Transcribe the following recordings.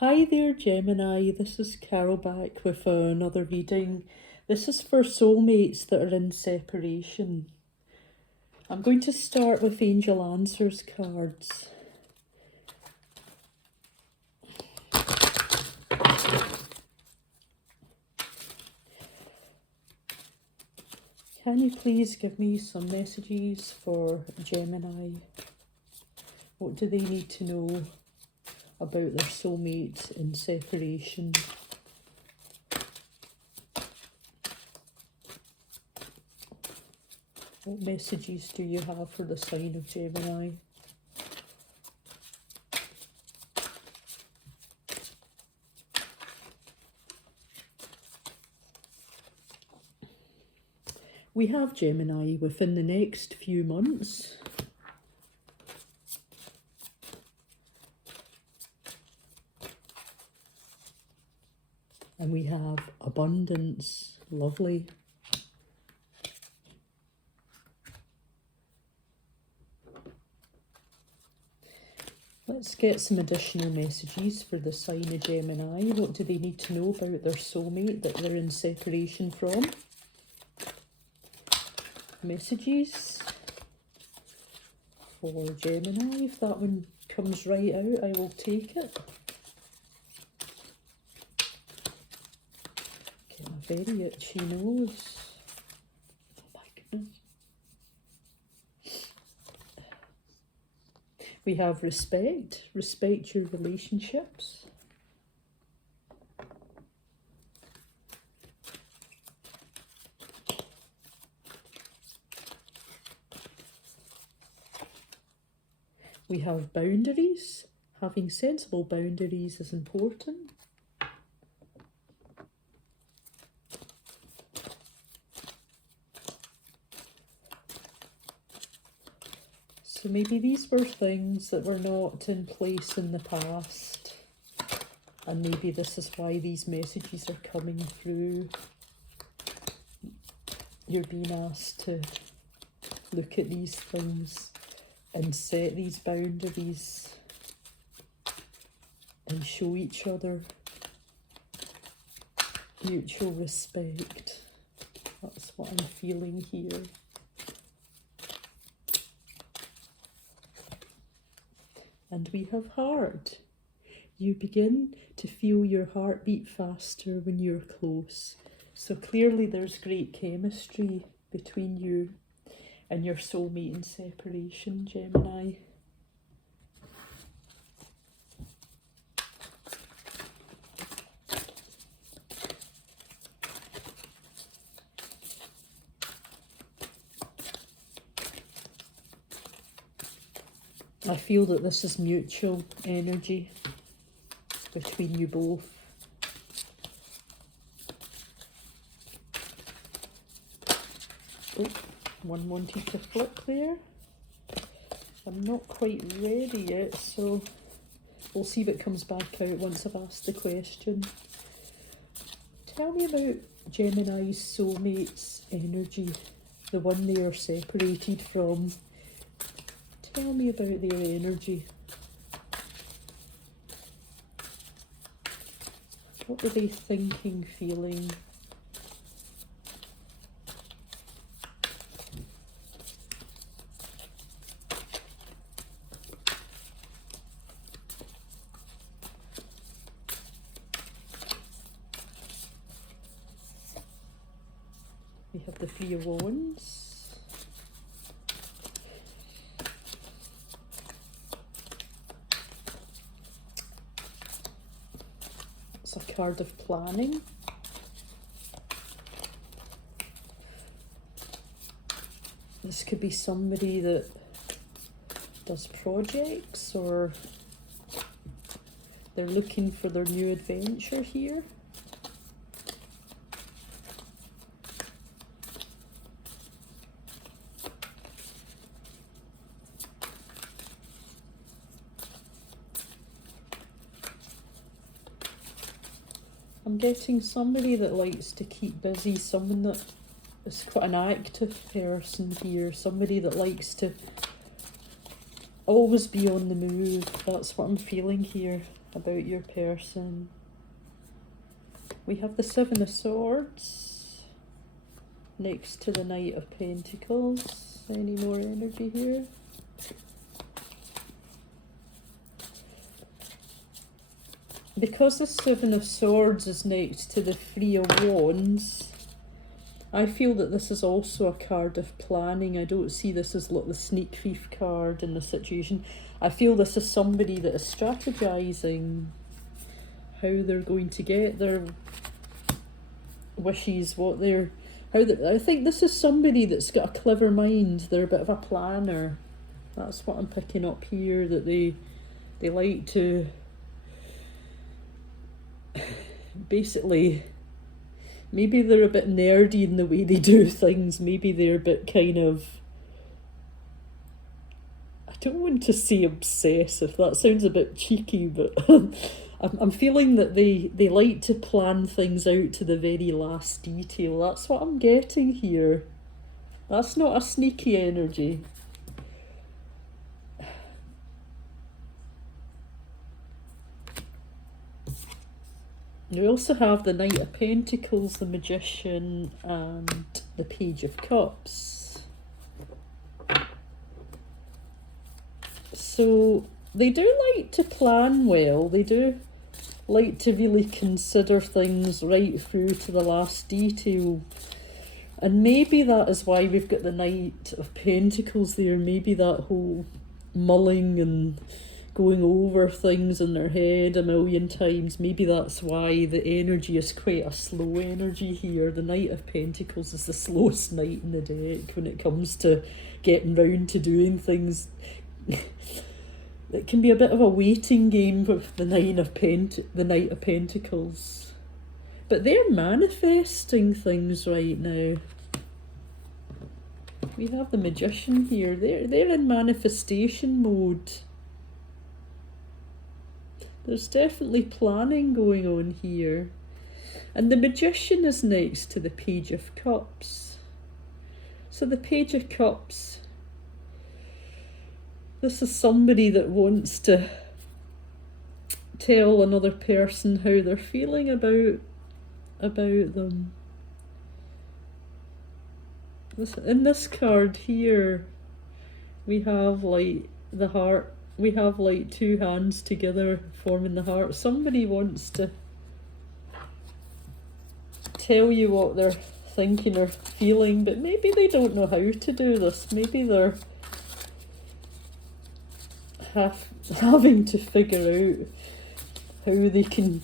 Hi there, Gemini. This is Carol back with another reading. This is for soulmates that are in separation. I'm going to start with Angel Answers cards. Can you please give me some messages for Gemini? What do they need to know about their soulmate in separation? What messages do you have for the sign of Gemini? We have Gemini within the next few months. And we have abundance. Lovely. Let's get some additional messages for the sign of Gemini. What do they need to know about their soulmate that they're in separation from? Messages for Gemini. If that one comes right out, I will take it. Getting a very itchy nose. Oh my goodness. We have respect. Respect your relationships. We have boundaries. Having sensible boundaries is important. So maybe these were things that were not in place in the past. And maybe this is why these messages are coming through. You're being asked to look at these things and set these boundaries and show each other mutual respect. That's what I'm feeling here. And we have heart. You begin to feel your heartbeat faster when you're close. So clearly there's great chemistry between you and your soulmate in separation, Gemini. I feel that this is mutual energy between you both. Oh, one wanted to flip there. I'm not quite ready yet, so we'll see what comes back out once I've asked the question. Tell me about Gemini's soulmate's energy, the one they are separated from. Tell me about their energy. What are they thinking, feeling? We have the Three of Wands. It's a card of planning. This could be somebody that does projects, or they're looking for their new adventure here. I'm getting somebody that likes to keep busy, someone that is quite an active person here, somebody that likes to always be on the move. That's what I'm feeling here. about your person. We have the Seven of Swords next to the Knight of Pentacles. Any more energy here? Because the Seven of Swords is next to the Three of Wands, I feel that this is also a card of planning. I don't see this as like the sneak thief card in the situation. I feel this is somebody that is strategizing how they're going to get their wishes, what they're, I think this is somebody that's got a clever mind. They're a bit of a planner. That's what I'm picking up here, that they like to basically, maybe they're a bit nerdy in the way they do things. Maybe they're a bit kind of, I don't want to say obsessive, that sounds a bit cheeky, but I'm feeling that they like to plan things out to the very last detail. That's what I'm getting here. That's not a sneaky energy. We also have the Knight of Pentacles, the Magician, and the Page of Cups. So they do like to plan well. They do like to really consider things right through to the last detail. And maybe that is why we've got the Knight of Pentacles there. Maybe that whole mulling and going over things in their head a million times, maybe that's why the energy is quite a slow energy here. The Knight of Pentacles is the slowest knight in the deck when it comes to getting round to doing things. It can be a bit of a waiting game with the Knight of Pentacles. But they're manifesting things right now. We have the Magician here. They're in manifestation mode. There's definitely planning going on here. And the Magician is next to the Page of Cups. So the Page of Cups, this is somebody that wants to tell another person how they're feeling about them. In this card here, we have like the heart. We have like two hands together forming the heart. Somebody wants to tell you what they're thinking or feeling, but maybe they don't know how to do this. Maybe they're having to figure out how they can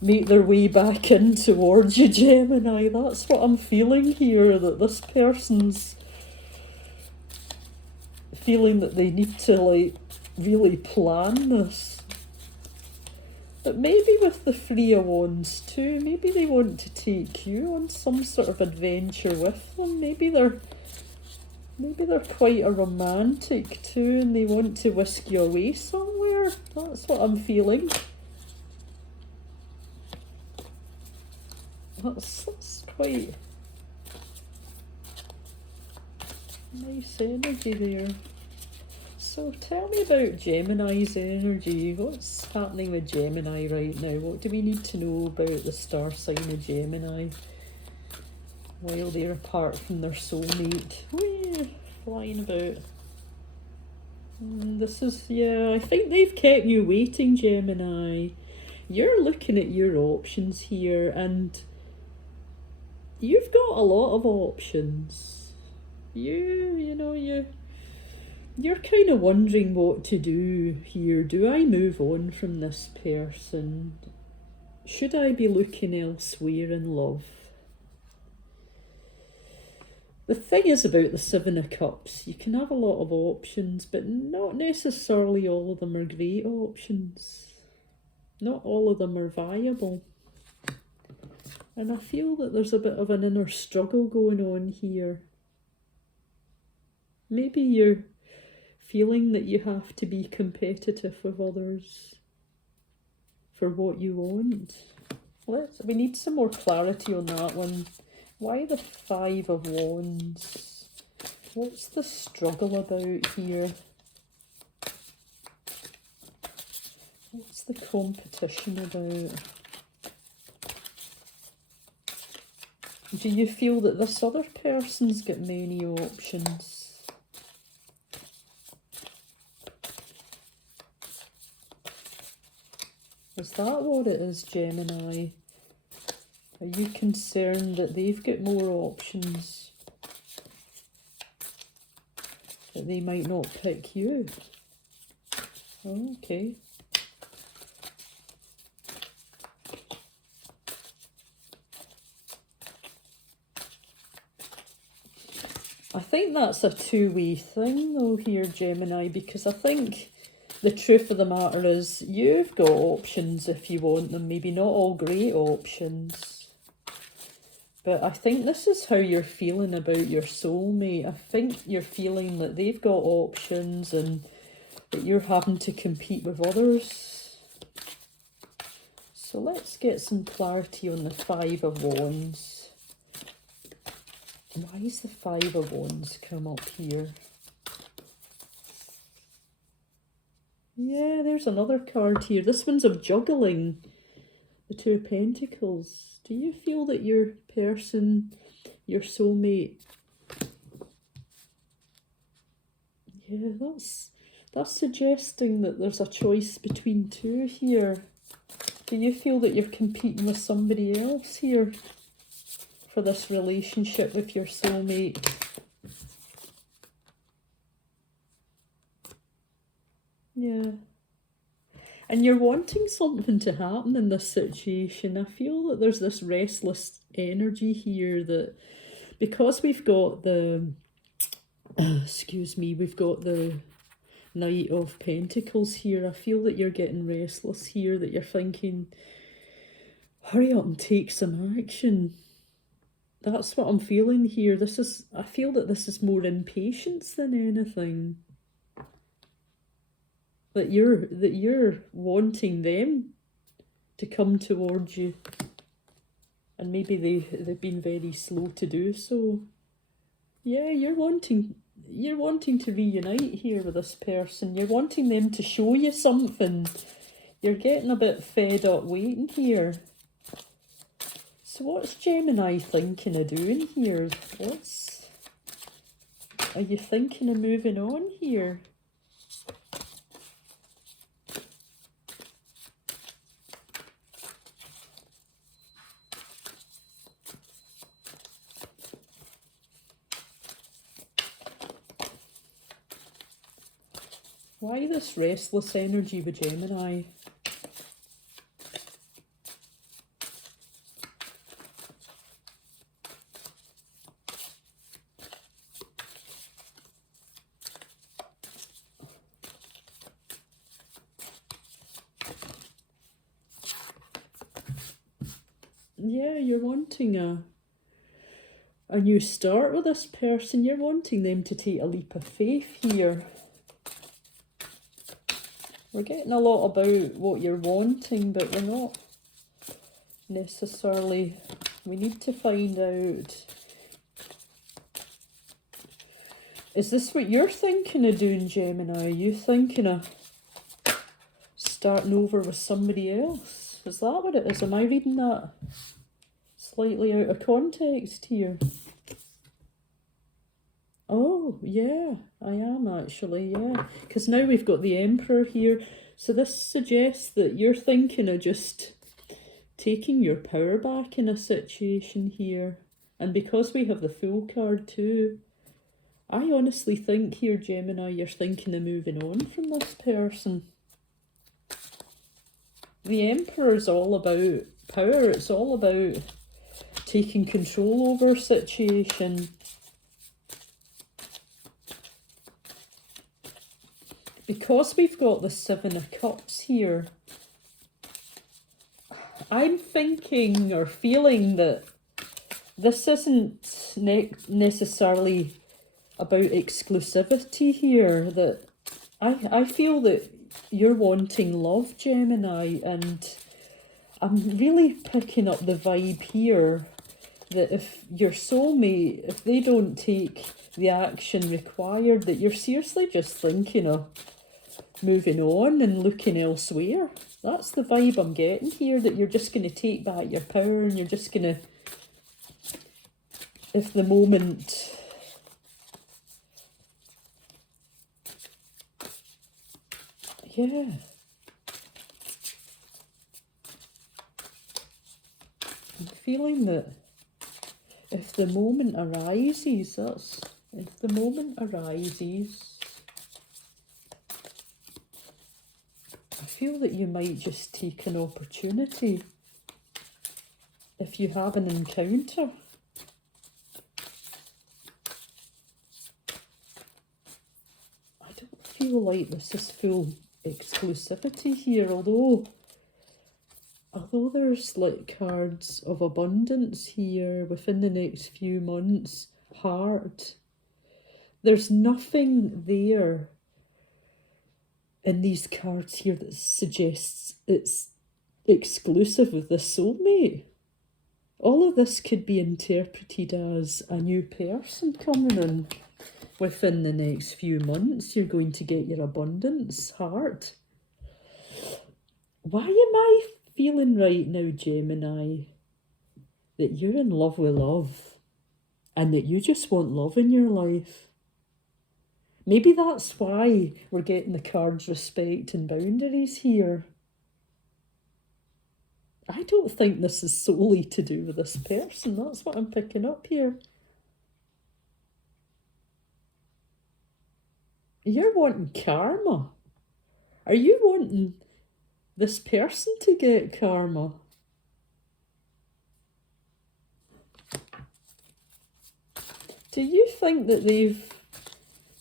make their way back in towards you, Gemini. That's what I'm feeling here, that this person's feeling that they need to like really plan this. But maybe with the Three of Wands too, maybe they want to take you on some sort of adventure with them. Maybe they're quite a romantic too, and they want to whisk you away somewhere. That's what I'm feeling. That's quite nice energy there. So tell me about Gemini's energy. What's happening with Gemini right now? What do we need to know about the star sign of Gemini while they're apart from their soulmate? Whee, flying about. This is, yeah, I think they've kept you waiting, Gemini. You're looking at your options here, and you've got a lot of options. You're kind of wondering what to do here. Do I move on from this person? Should I be looking elsewhere in love? The thing is about the Seven of Cups, you can have a lot of options, but not necessarily all of them are great options. Not all of them are viable. And I feel that there's a bit of an inner struggle going on here. Maybe you're feeling that you have to be competitive with others for what you want. We need some more clarity on that one. Why the Five of Wands? What's the struggle about here? What's the competition about? Do you feel that this other person's got many options? Is that what it is, Gemini? Are you concerned that they've got more options? That they might not pick you? Okay. I think that's a two-way thing though here, Gemini, because I think the truth of the matter is you've got options if you want them, maybe not all great options. But I think this is how you're feeling about your soulmate. I think you're feeling that they've got options and that you're having to compete with others. So let's get some clarity on the Five of Wands. Why is the Five of Wands come up here? Yeah, there's another card here. This one's of juggling. The Two of Pentacles. Do you feel that your person, your soulmate... Yeah, that's suggesting that there's a choice between two here. Do you feel that you're competing with somebody else here for this relationship with your soulmate? Yeah. And you're wanting something to happen in this situation. I feel that there's this restless energy here that because we've got the, excuse me, we've got the Knight of Pentacles here. I feel that you're getting restless here, that you're thinking, hurry up and take some action. That's what I'm feeling here. I feel that this is more impatience than anything. That you're wanting them to come towards you, and maybe they've been very slow to do so. Yeah, you're wanting to reunite here with this person. You're wanting them to show you something. You're getting a bit fed up waiting here. So what's Gemini thinking of doing here? Are you thinking of moving on here? Why this restless energy with Gemini? Yeah, you're wanting a new start with this person. You're wanting them to take a leap of faith here. We're getting a lot about what you're wanting, but we're not necessarily... We need to find out... Is this what you're thinking of doing, Gemini? Are you thinking of starting over with somebody else? Is that what it is? Am I reading that slightly out of context here? Oh, yeah, I am actually, yeah. Because now we've got the Emperor here. So this suggests that you're thinking of just taking your power back in a situation here. And because we have the Fool card too, I honestly think here, Gemini, you're thinking of moving on from this person. The Emperor is all about power. It's all about taking control over a situation. Because we've got the Seven of Cups here, I'm thinking or feeling that this isn't necessarily about exclusivity here. That I feel that you're wanting love, Gemini, and I'm really picking up the vibe here that if your soulmate, if they don't take the action required, that you're seriously just thinking of moving on and looking elsewhere. That's the vibe I'm getting here, that you're just going to take back your power and you're just going to, if the moment... Yeah. I'm feeling that if the moment arises, if the moment arises, I feel that you might just take an opportunity if you have an encounter. I don't feel like this is full exclusivity here, although there's like cards of abundance here within the next few months, heart. There's nothing there in these cards here that suggests it's exclusive with the soulmate. All of this could be interpreted as a new person coming in. Within the next few months, you're going to get your abundance, heart. Why am I feeling right now, Gemini, that you're in love with love and that you just want love in your life? Maybe that's why we're getting the cards respect and boundaries here. I don't think this is solely to do with this person. That's what I'm picking up here. You're wanting karma. Are you wanting this person to get karma? Do you think that they've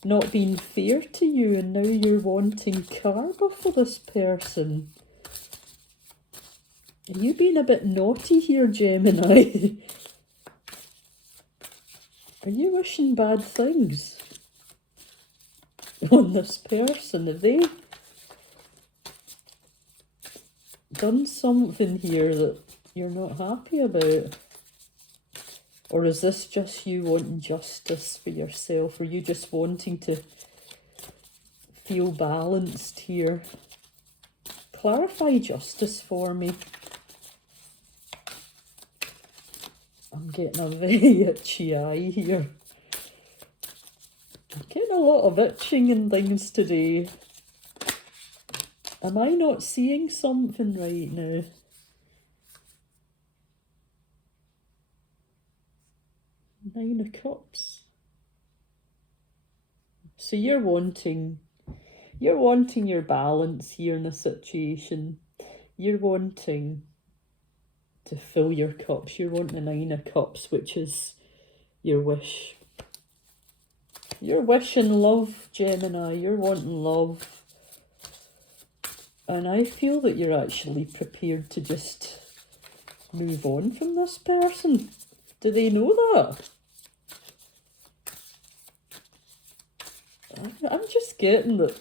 not been fair to you and now you're wanting karma for this person? Are you being a bit naughty here, Gemini? Are you wishing bad things on this person? Have they done something here that you're not happy about? Or is this just you wanting justice for yourself? Or you just wanting to feel balanced here? Clarify justice for me. I'm getting a very itchy eye here. I'm getting a lot of itching and things today. Am I not seeing something right now? Nine of Cups. So you're wanting your balance here in a situation. You're wanting to fill your cups. You're wanting a Nine of Cups, which is your wish. You're wishing love, Gemini. You're wanting love. And I feel that you're actually prepared to just move on from this person. Do they know that? I'm just getting that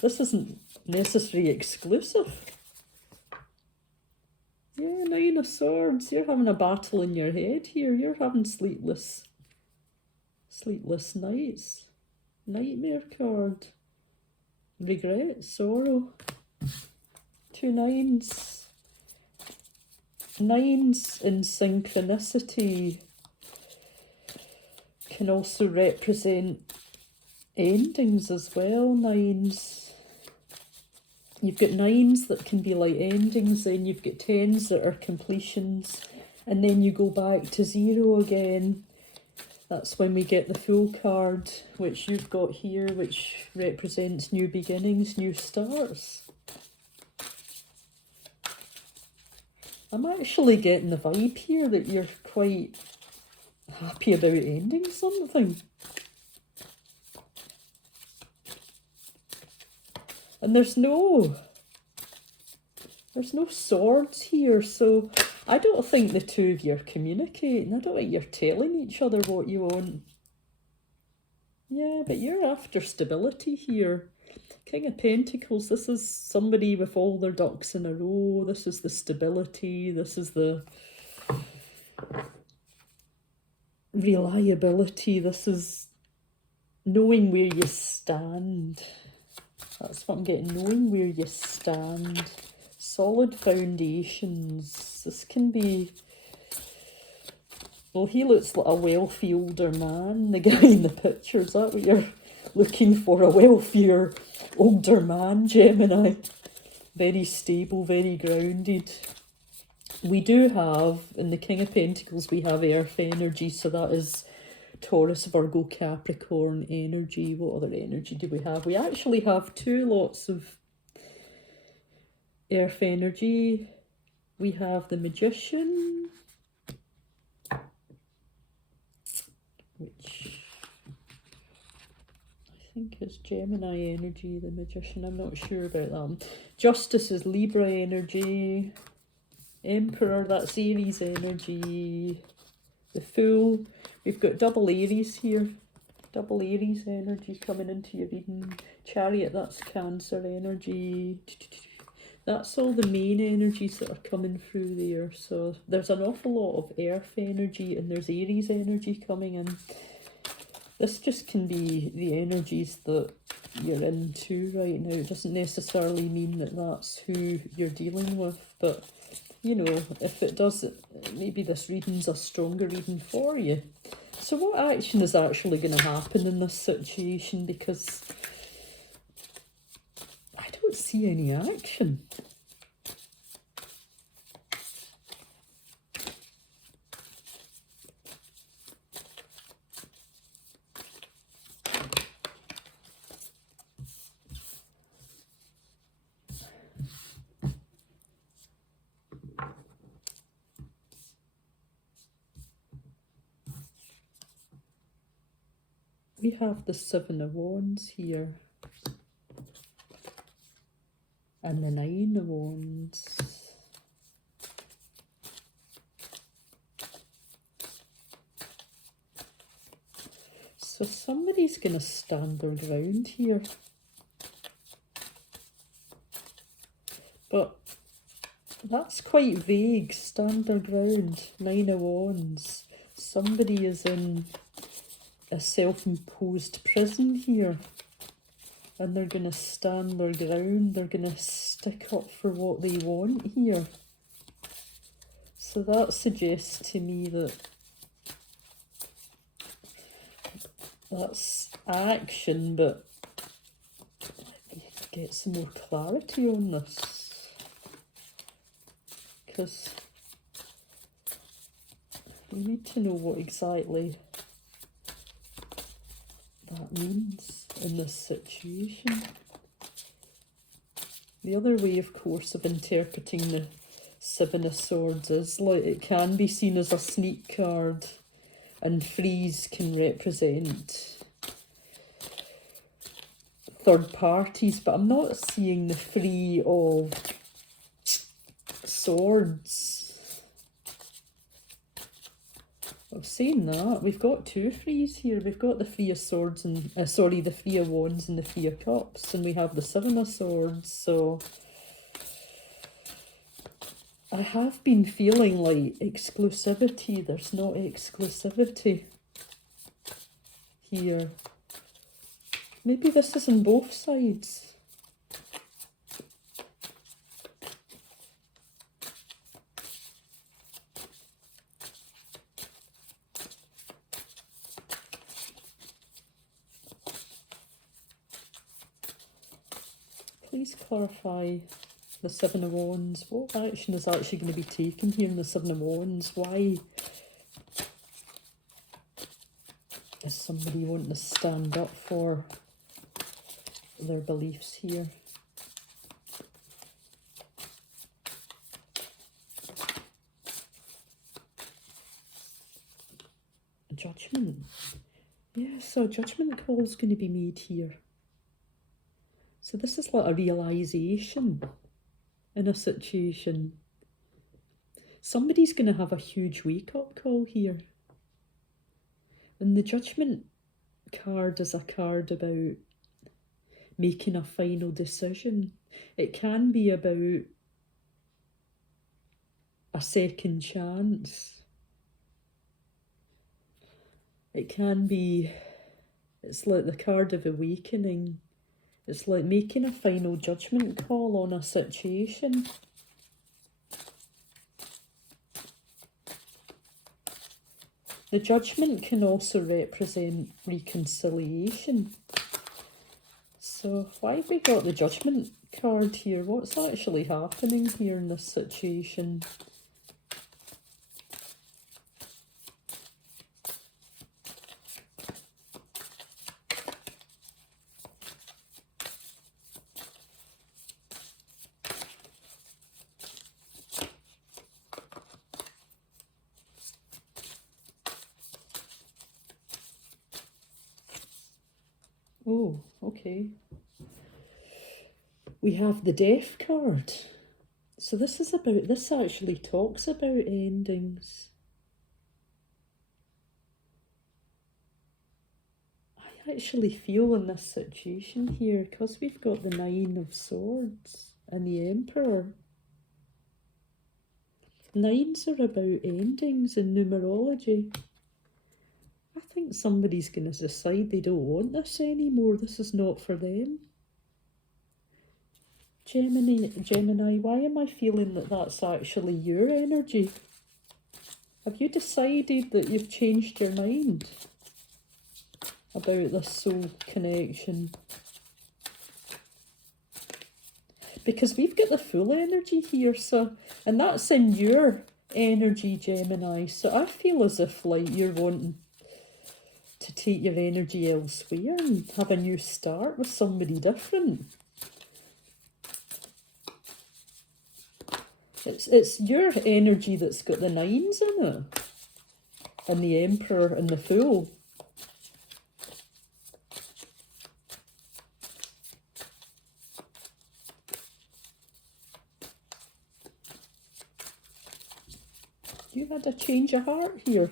this isn't necessarily exclusive. Yeah, Nine of Swords. You're having a battle in your head here. You're having sleepless nights. Nightmare card. Regret, sorrow. Two nines. Nines in synchronicity can also represent endings as well, nines. You've got nines that can be like endings, then you've got tens that are completions, and then you go back to zero again. That's when we get the Fool card, which you've got here, which represents new beginnings, new starts. I'm actually getting the vibe here that you're quite happy about ending something. And there's no swords here, so I don't think the two of you are communicating. I don't think you're telling each other what you want. Yeah, but you're after stability here. King of Pentacles, this is somebody with all their ducks in a row. This is the stability. This is the reliability. This is knowing where you stand. That's what I'm getting, knowing where you stand. Solid foundations. This can be... Well, he looks like a wealthy older man, the guy in the picture. Is that what you're looking for? A wealthier older man, Gemini? Very stable, very grounded. We do have, in the King of Pentacles, we have earth energy, so that is Taurus, Virgo, Capricorn energy. What other energy do we have? We actually have two lots of earth energy. We have the Magician, which I think is Gemini energy, the Magician. I'm not sure about that. Justice is Libra energy. Emperor, that's Aries energy. The Fool, we've got double Aries here. Double Aries energy coming into your reading. Chariot, that's Cancer energy. That's all the main energies that are coming through there. So there's an awful lot of earth energy and there's Aries energy coming in. This just can be the energies that you're into right now. It doesn't necessarily mean that that's who you're dealing with, but you know, if it does, maybe this reading's a stronger reading for you. So what action is actually going to happen in this situation? Because I don't see any action. We have the Seven of Wands here. And the Nine of Wands. So somebody's going to stand their ground here. But that's quite vague, stand their ground. Nine of Wands. Somebody is in a self-imposed prison here, and they're going to stand their ground. They're going to stick up for what they want here. So that suggests to me that that's action, but let me get some more clarity on this, because we need to know what exactly that means in this situation. The other way, of course, of interpreting the Seven of Swords is like it can be seen as a sneak card, and threes can represent third parties, but I'm not seeing the Three of Swords. I'm saying that we've got two threes here. We've got the Three of Swords and the Three of Wands and the Three of Cups, and we have the Seven of Swords. So I have been feeling like exclusivity. There's not exclusivity here. Maybe this is on both sides. Please clarify the Seven of Wands. What action is actually going to be taken here in the Seven of Wands? Why is somebody wanting to stand up for their beliefs here? Judgment. Yeah, so a judgment call is going to be made here. So this is like a realisation in a situation. Somebody's going to have a huge wake-up call here. And the Judgment card is a card about making a final decision. It can be about a second chance. It can be, it's like the card of awakening. It's like making a final judgment call on a situation. The judgment can also represent reconciliation. So why have we got the judgment card here? What's actually happening here in this situation? Oh, okay. We have the Death card. So this actually talks about endings. I actually feel in this situation here, because we've got the Nine of Swords and the Emperor. Nines are about endings in numerology. I think somebody's going to decide they don't want this anymore. This is not for them. Gemini, why am I feeling that that's actually your energy? Have you decided that you've changed your mind about this soul connection? Because we've got the full energy here, and that's in your energy, Gemini. So I feel as if like you're wanting to take your energy elsewhere and have a new start with somebody different. It's your energy that's got the nines in it, and the Emperor and the Fool. You had a change of heart here.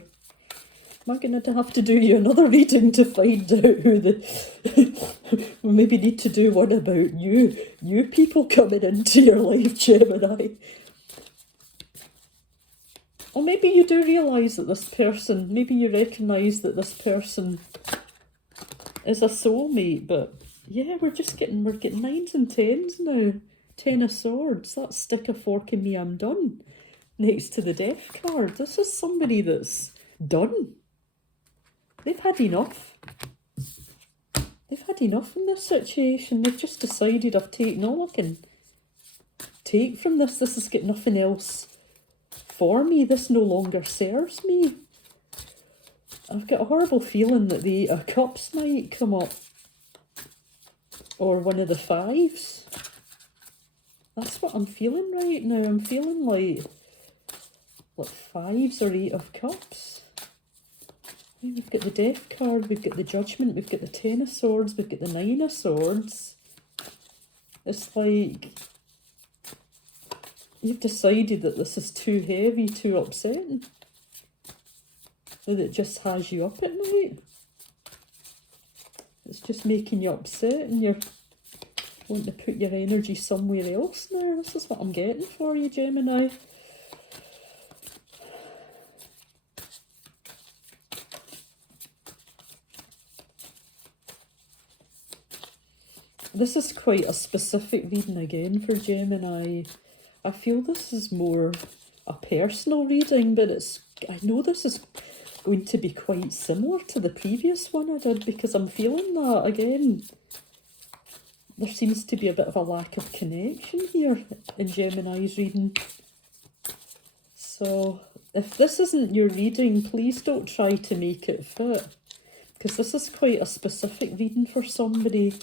Am I going to have to do you another reading to find out who the... We maybe need to do one about you people coming into your life, Gemini. Or maybe you do realise that this person, maybe you recognise that this person is a soulmate, but yeah, we're getting nines and tens now. 10 of Swords, that's stick a fork in me, I'm done. Next to the Death card. This is somebody that's done. They've had enough. They've had enough in this situation. They've just decided, I've taken all I can take from this. This has got nothing else for me. This no longer serves me. I've got a horrible feeling that the Eight of Cups might come up. Or one of the fives. That's what I'm feeling right now. I'm feeling like fives or Eight of Cups. We've got the Death card, we've got the Judgment, we've got the 10 of Swords, we've got the 9 of Swords. It's like you've decided that this is too heavy, too upsetting. That it just has you up at night. It's just making you upset and you're wanting to put your energy somewhere else now. This is what I'm getting for you, Gemini. This is quite a specific reading again for Gemini. I feel this is more a personal reading, but I know this is going to be quite similar to the previous one I did, because I'm feeling that again. There seems to be a bit of a lack of connection here in Gemini's reading. So if this isn't your reading, please don't try to make it fit, because this is quite a specific reading for somebody.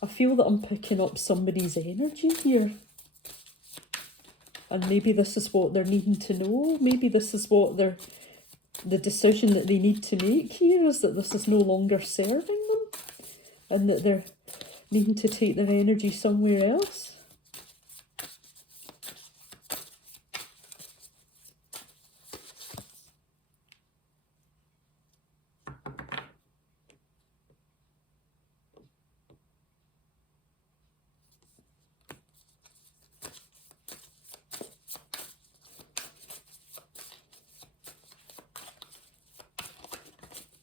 I feel that I'm picking up somebody's energy here. And maybe this is what they're needing to know. Maybe this is what the decision that they need to make here is that this is no longer serving them. And that they're needing to take their energy somewhere else.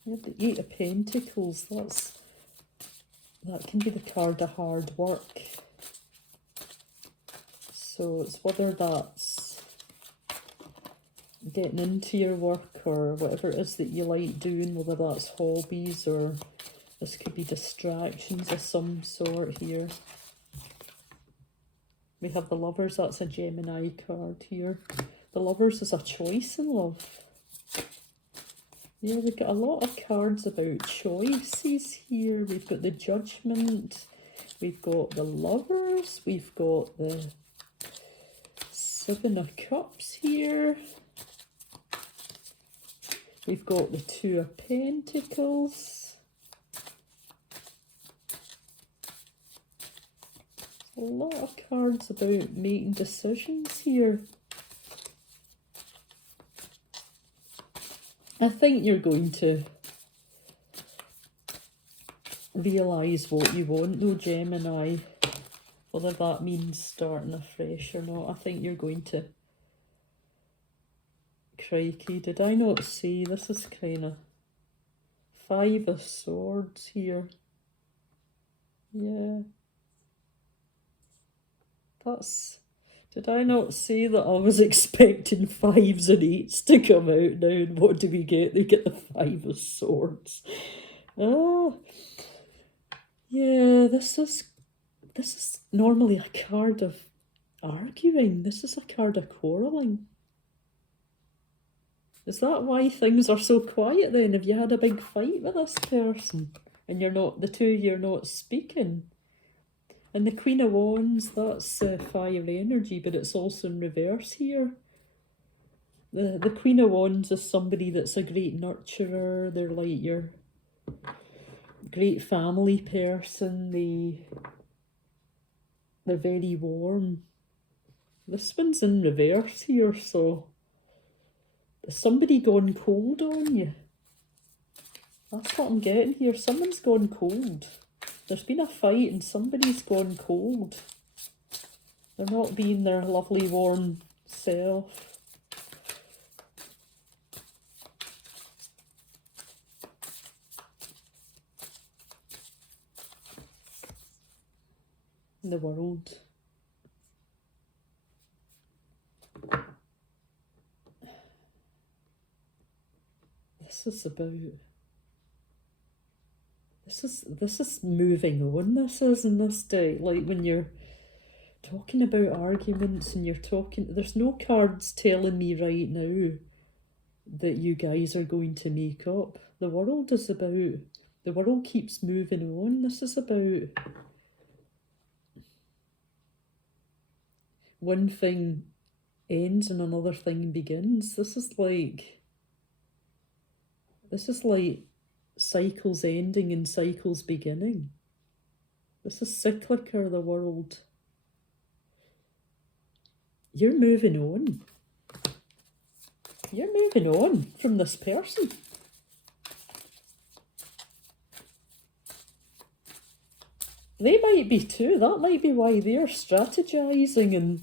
We have the Eight of Pentacles. That's That can be the card of hard work. So it's whether that's getting into your work or whatever it is that you like doing, whether that's hobbies or this could be distractions of some sort here. We have the Lovers, that's a Gemini card here. The Lovers is a choice in love. Yeah, we've got a lot of cards about choices here. We've got the Judgment, we've got the Lovers, we've got the Seven of Cups here. We've got the Two of Pentacles. A lot of cards about making decisions here. I think you're going to realise what you want though, Gemini. Whether that means starting afresh or not, I think you're going to... Crikey, did I not say this is kind of Five of Swords here? Yeah. That's... Did I not say that I was expecting 5s and 8s to come out now? And what do we get? They get the Five of Swords. Oh. Yeah, this is normally a card of arguing. This is a card of quarrelling. Is that why things are so quiet then? Have you had a big fight with this person and you're not, the two of you are not speaking? And the Queen of Wands, that's fire energy, but it's also in reverse here. The Queen of Wands is somebody that's a great nurturer. They're like your great family person. They're very warm. This one's in reverse here, so has somebody gone cold on you? That's what I'm getting here. Someone's gone cold. There's been a fight and somebody's gone cold. They're not being their lovely warm self. In the World. This is about... This is moving on, this is, in this day. Like when you're talking about arguments and you're talking... There's no cards telling me right now that you guys are going to make up. The World is about... The world keeps moving on. This is about... One thing ends and another thing begins. This is like cycles ending and cycles beginning. This is cyclical, the world. You're moving on. You're moving on from this person. They might be too. That might be why they're strategizing, and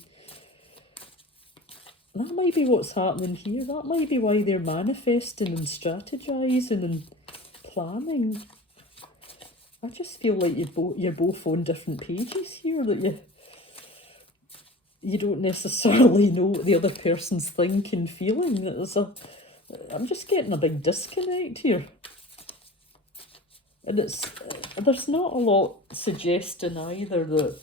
that might be what's happening here. That might be why they're manifesting and strategizing and planning. I just feel like you're both on different pages here, that you don't necessarily know what the other person's thinking, feeling. I'm just getting a big disconnect here. And there's not a lot suggesting either that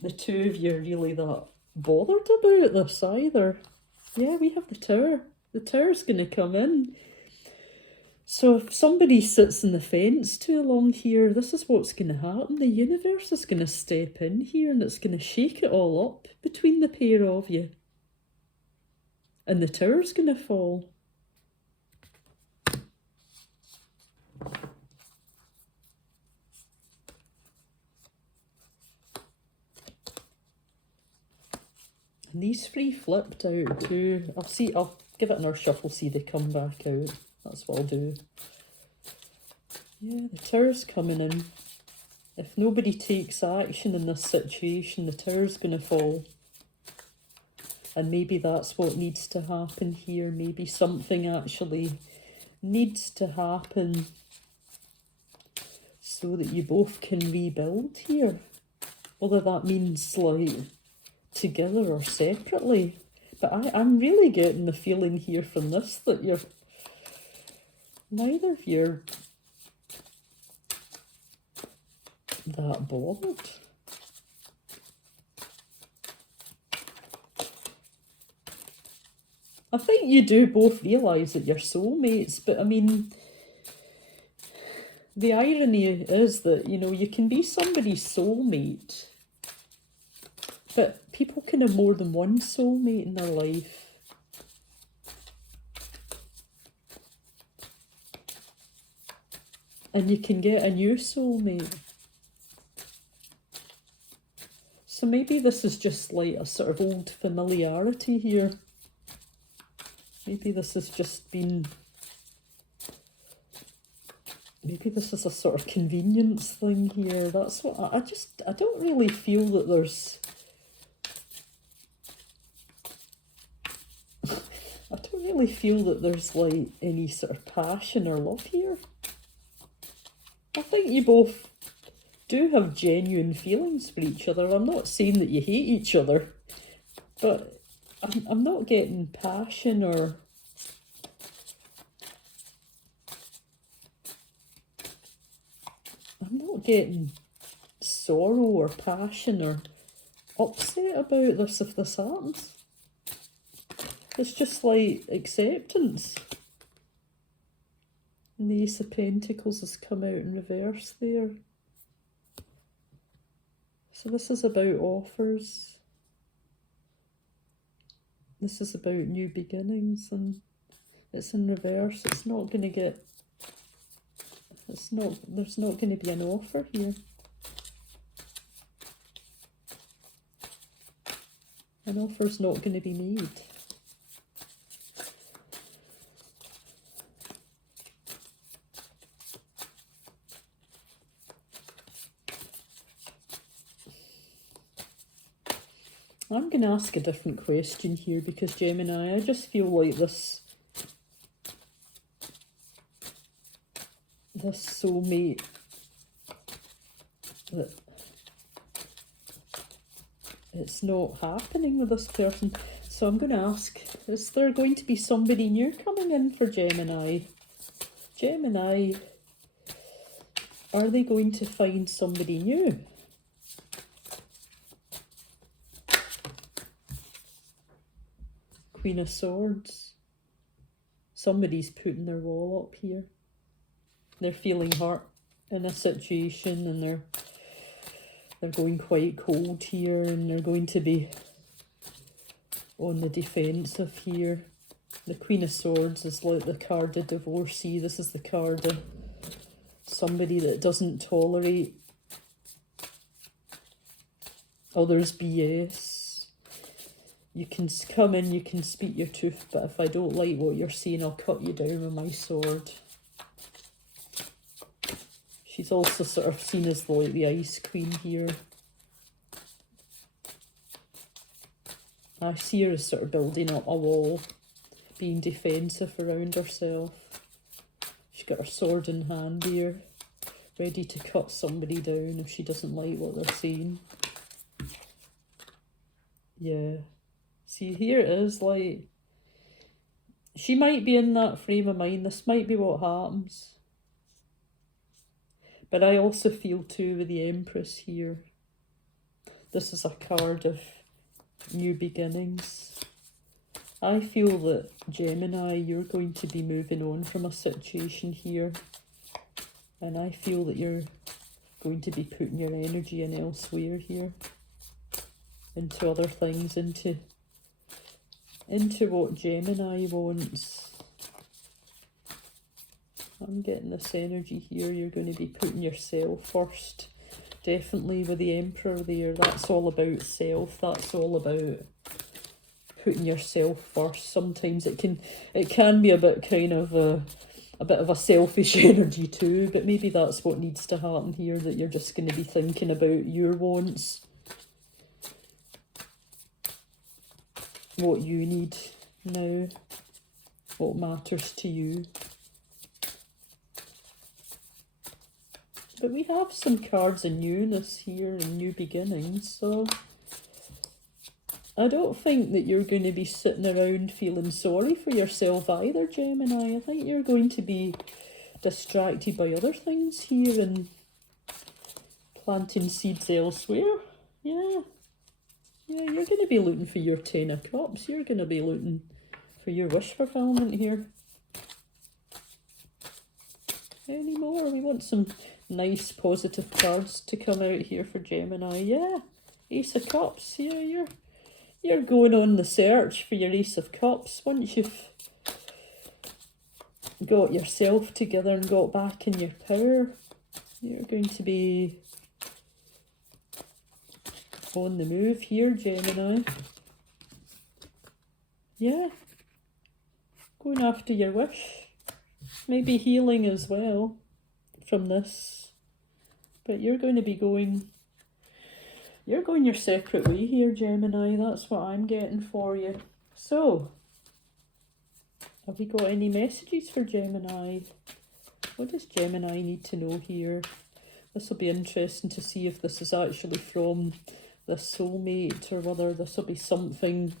the two of you are really that bothered about this either. Yeah, we have the Tower. The Tower's going to come in. So if somebody sits in the fence too long here, this is what's going to happen. The universe is going to step in here and it's going to shake it all up between the pair of you. And the Tower's going to fall. And these three flipped out too. I'll give it another shuffle, see they come back out. That's what I'll do. Yeah, the Tower's coming in. If nobody takes action in this situation, the Tower's going to fall. And maybe that's what needs to happen here. Maybe something actually needs to happen so that you both can rebuild here. Whether that means like together or separately. But I'm really getting the feeling here from this that neither of you're that bothered. I think you do both realise that you're soulmates, but I mean, the irony is that, you know, you can be somebody's soulmate, but people can have more than one soulmate in their life. And you can get a new soulmate. So maybe this is just like a sort of old familiarity here. Maybe this has just been... Maybe this is a sort of convenience thing here. That's what I don't really feel that there's... I don't really feel that there's like any sort of passion or love here. I think you both do have genuine feelings for each other. I'm not saying that you hate each other, but I'm not getting passion or... I'm not getting sorrow or passion or upset about this if this happens. It's just like acceptance. And the Ace of Pentacles has come out in reverse there. So this is about offers. This is about new beginnings, and it's in reverse. It's not going to get... there's not going to be an offer here. An offer's not going to be made. I'm going to ask a different question here because, Gemini, I just feel like this soulmate that it's not happening with this person. So I'm going to ask, is there going to be somebody new coming in for Gemini? Gemini, are they going to find somebody new? Queen of Swords. Somebody's putting their wall up here. They're feeling hurt in a situation, and they're going quite cold here, and they're going to be on the defensive here. The Queen of Swords is like the card of divorcee. This is the card of somebody that doesn't tolerate others' BS. You can come in, you can speak your truth, but if I don't like what you're saying, I'll cut you down with my sword. She's also sort of seen as like the Ice Queen here. I see her as sort of building up a wall, being defensive around herself. She's got her sword in hand here, ready to cut somebody down if she doesn't like what they're saying. Yeah. See, here it is, like, she might be in that frame of mind. This might be what happens. But I also feel too with the Empress here. This is a card of new beginnings. I feel that, Gemini, you're going to be moving on from a situation here. And I feel that you're going to be putting your energy in elsewhere here. Into other things, into what Gemini wants. I'm getting this energy here. You're going to be putting yourself first. Definitely with the Emperor there. That's all about self. That's all about putting yourself first. Sometimes it can be a bit kind of a bit of a selfish energy too, but maybe that's what needs to happen here, that you're just going to be thinking about your wants. What you need now, what matters to you. but we have some cards of newness here and new beginnings, so I don't think that you're going to be sitting around feeling sorry for yourself either, Gemini. I think you're going to be distracted by other things here and planting seeds elsewhere. Yeah. Yeah, you're going to be looking for your 10 of Cups. You're going to be looking for your wish fulfillment here. Any more? We want some nice positive cards to come out here for Gemini. Yeah, Ace of Cups. Yeah, you're going on the search for your Ace of Cups. Once you've got yourself together and got back in your power, you're going to be on the move here, Gemini. Yeah, going after your wish. Maybe healing as well from this. But you're going to be going... You're going your separate way here, Gemini. That's what I'm getting for you. So, have we got any messages for Gemini? What does Gemini need to know here? This will be interesting to see if this is actually from the soulmate or whether this will be something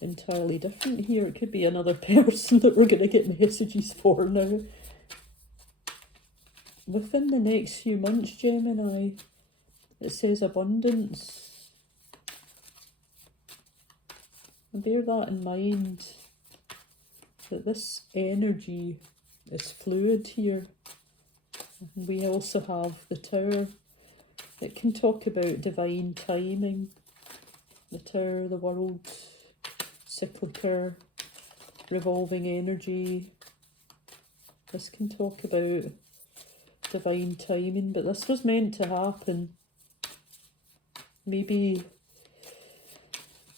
entirely different here. It could be another person that we're going to get messages for now. Within the next few months, Gemini, it says abundance. And bear that in mind, that this energy is fluid here. And we also have the Tower. It can talk about divine timing. The Tower, the world, cyclical, revolving energy. This can talk about divine timing, but this was meant to happen. Maybe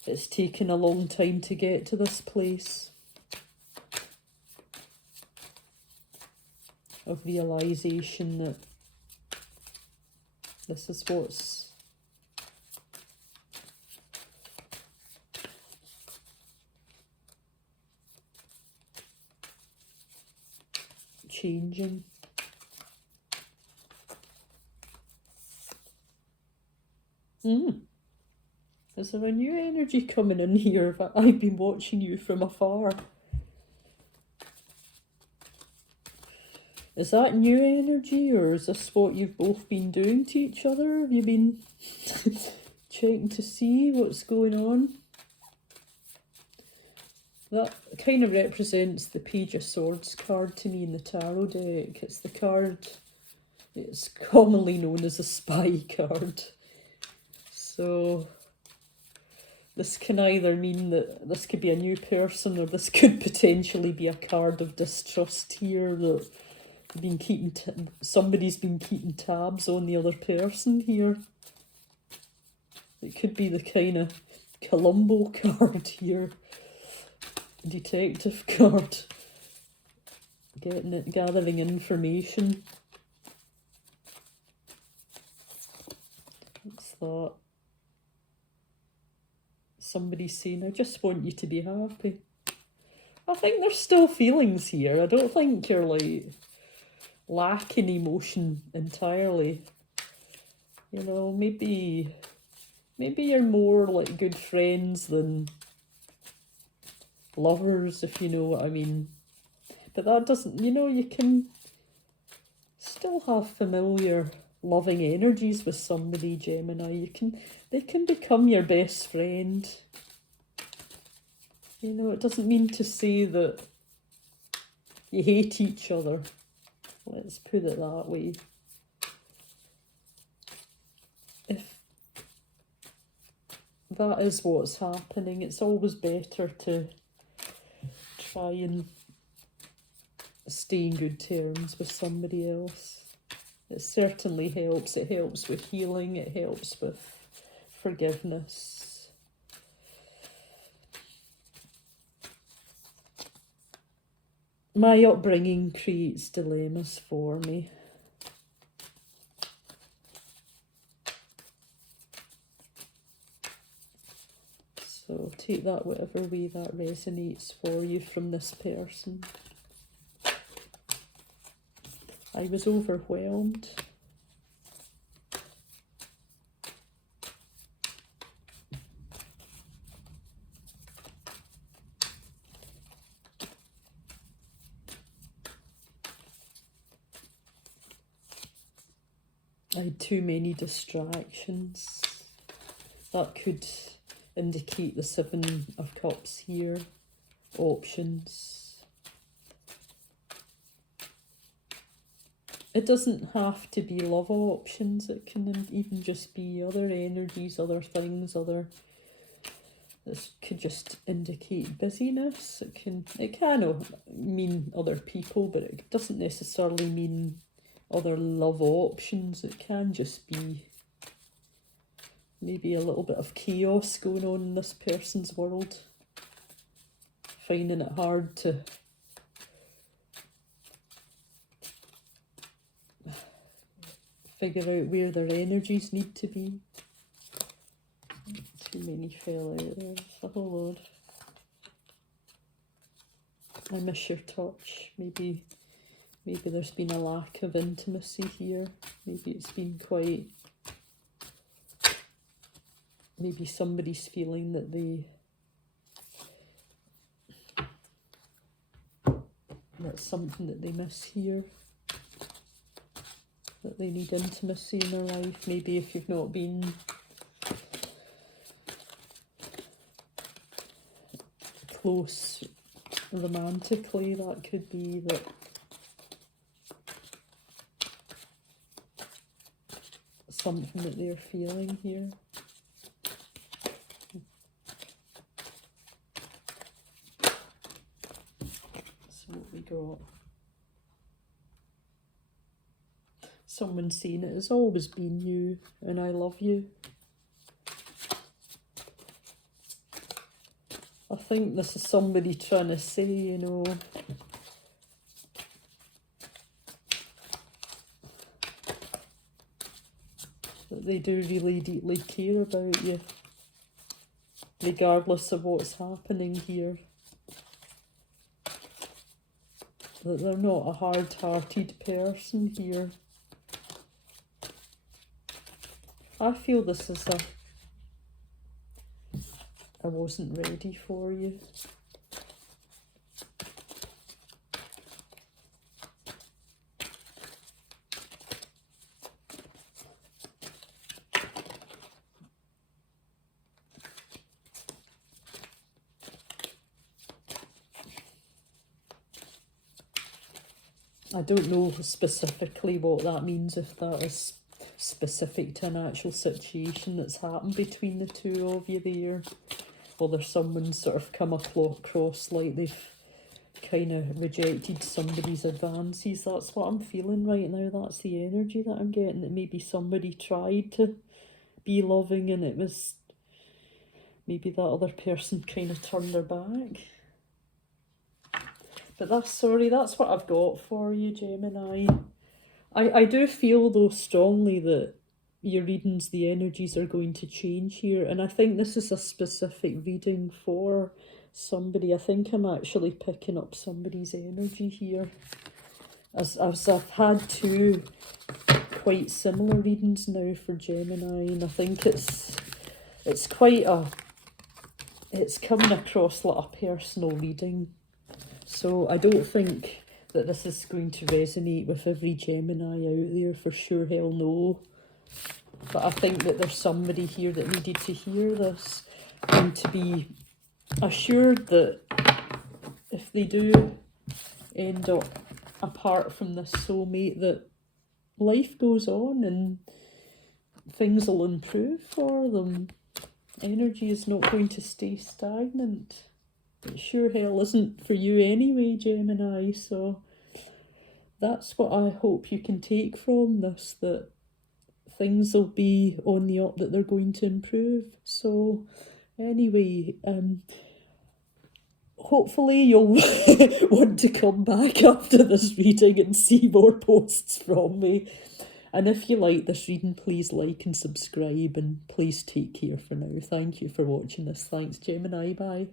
it's taken a long time to get to this place of realisation that this is what's changing. Is there a new energy coming in here that I've been watching you from afar? Is that new energy, or is this what you've both been doing to each other? Have you been checking to see what's going on? That kind of represents the Page of Swords card to me in the tarot deck. It's the card, it's commonly known as a spy card. So this can either mean that this could be a new person, or this could potentially be a card of distrust here, that been keeping somebody's been keeping tabs on the other person here. It could be the kind of Columbo card here, detective card, gathering information. What's that? Somebody's saying, I just want you to be happy. I think there's still feelings here. I don't think you're like lacking emotion entirely. You know, maybe you're more like good friends than lovers, if you know what I mean. But that doesn't, you know, you can still have familiar loving energies with somebody, Gemini. They can become your best friend. You know, it doesn't mean to say that you hate each other. Let's put it that way. If that is what's happening, it's always better to try and stay in good terms with somebody else. It certainly helps. It helps with healing. It helps with forgiveness. My upbringing creates dilemmas for me. So take that whatever way that resonates for you from this person. I was overwhelmed. I had too many distractions. That could indicate the Seven of Cups here. Options. It doesn't have to be love options. It can even just be other energies, other things, this could just indicate busyness. It can mean other people, but it doesn't necessarily mean other love options. It can just be maybe a little bit of chaos going on in this person's world, finding it hard to figure out where their energies need to be. Too many fell out there. Oh Lord. I miss your touch. Maybe there's been a lack of intimacy here. Maybe it's been quite... Maybe somebody's feeling that that's something that they miss here. That they need intimacy in their life. Maybe if you've not been close romantically, that could be that something that they're feeling here. So what we got? Someone saying it has always been you and I love you. I think this is somebody trying to say, you know, that they do really deeply care about you, regardless of what's happening here. That they're not a hard-hearted person here. I feel this is I wasn't ready for you. I don't know specifically what that means, if that is specific to an actual situation that's happened between the two of you there. Whether someone's sort of come across like they've kind of rejected somebody's advances. That's what I'm feeling right now. That's the energy that I'm getting. That maybe somebody tried to be loving and it was... maybe that other person kind of turned their back. But that's what I've got for you, Gemini. I do feel, though, strongly that your readings, the energies are going to change here. And I think this is a specific reading for somebody. I think I'm actually picking up somebody's energy here. As I've had two quite similar readings now for Gemini. And I think it's quite it's coming across like a personal reading. So I don't think that this is going to resonate with every Gemini out there, for sure, hell no. But I think that there's somebody here that needed to hear this and to be assured that if they do end up apart from this soulmate, that life goes on and things will improve for them. Energy is not going to stay stagnant. It sure hell isn't for you anyway, Gemini. So that's what I hope you can take from this, that things will be on the up, that they're going to improve. So anyway, hopefully you'll want to come back after this reading and see more posts from me. And if you like this reading, please like and subscribe, and please take care for now. Thank you for watching this. Thanks, Gemini. Bye.